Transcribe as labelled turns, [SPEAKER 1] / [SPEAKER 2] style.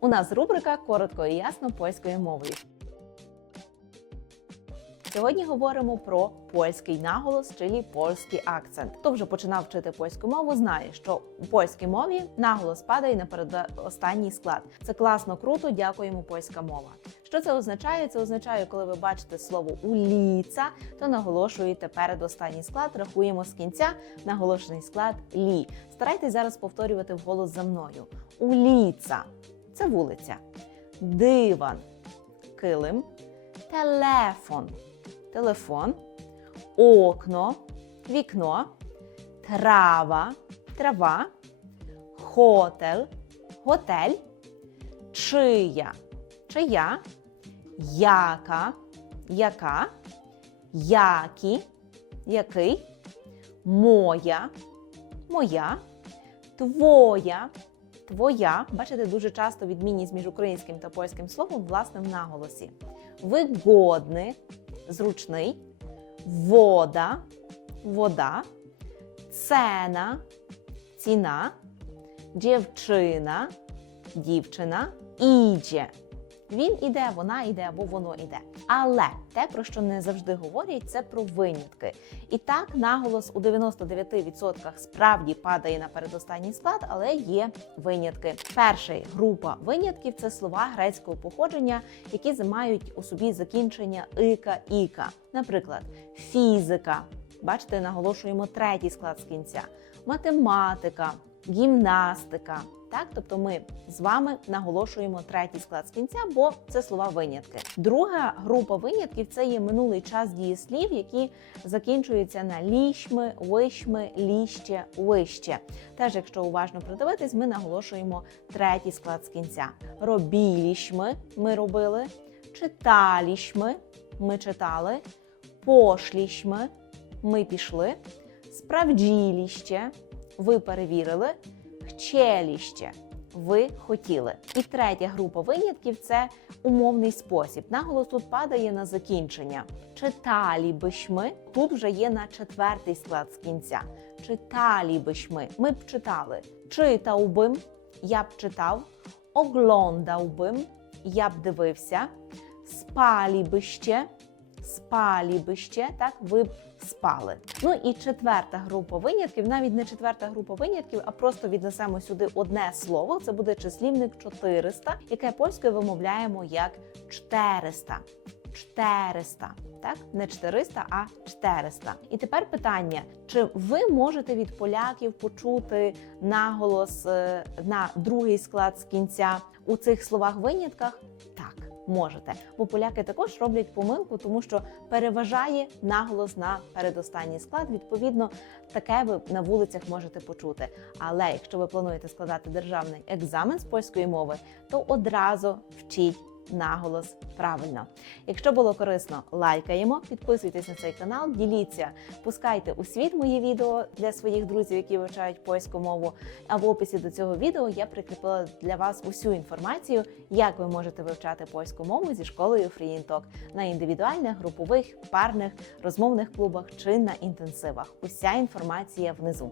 [SPEAKER 1] У нас рубрика коротко і ясно польською мовою. Сьогодні говоримо про польський наголос, чи польський акцент. Хто вже починав вчити польську мову, знає, що у польській мові наголос падає на передостанній склад. Це класно, круто. Дякуємо, польська мова. Що це означає? Це означає, коли ви бачите слово уліца, то наголошуєте передостанній склад, рахуємо з кінця наголошений склад лі. Старайтесь зараз повторювати вголос за мною. Уліца це вулиця, диван, килим, телефон, телефон, окно, вікно, трава, трава, хотел, готель, чия, чия, яка, яка, які, який, моя, моя, твоя, твоя. Бачите, дуже часто відмінність між українським та польським словом власне в наголосі. Вигодний, зручний, вода, вода, цена, ціна, дівчина, дівчина, іде. Він іде, вона іде або воно іде. Але те, про що не завжди говорять, це про винятки. І так, наголос у 99% справді падає на передостанній склад, але є винятки. Перша група винятків це слова грецького походження, які мають у собі закінчення ика іка. Наприклад, фізика. Бачите, наголошуємо третій склад з кінця, математика, гімнастика. Так, тобто ми з вами наголошуємо третій склад з кінця, бо це слова винятки. Друга група винятків це є минулий час дієслів, які закінчуються на лішми, вишми, ліще, вище. Теж, якщо уважно придивитись, ми наголошуємо третій склад з кінця. Робілішми ми робили, читалішми ми читали, пошлішми ми пішли, справділіще ви перевірили chcieliście. Ви хотіли. І третя група винятків це умовний спосіб. Наголос тут падає на закінчення. Читалі биш ми. Тут вже є на четвертий склад з кінця. Читалі биш ми. Ми б читали. Читав бим, я б читав, оглондав бим, я б дивився, спалі бище, спалі бище, так, ви б спали. Ну і четверта група винятків, навіть не четверта група винятків, а просто віднесемо сюди одне слово. Це буде числівник 400, яке польською вимовляємо як 400. 400. Так, не 400, а 400. І тепер питання: чи ви можете від поляків почути наголос е, на другий склад з кінця у цих словах винятках? Так можете. Бо поляки також роблять помилку, тому що переважає наголос на передостанній склад. Відповідно, таке ви на вулицях можете почути. Але якщо ви плануєте складати державний екзамен з польської мови, то одразу вчіть. Наголос правильно. Якщо було корисно, лайкаємо, підписуйтесь на цей канал, діліться, пускайте у світ мої відео для своїх друзів, які вивчають польську мову. А в описі до цього відео я прикріпила для вас усю інформацію, як ви можете вивчати польську мову зі школою FreeInTalk на індивідуальних, групових, парних, розмовних клубах чи на інтенсивах. Уся інформація внизу.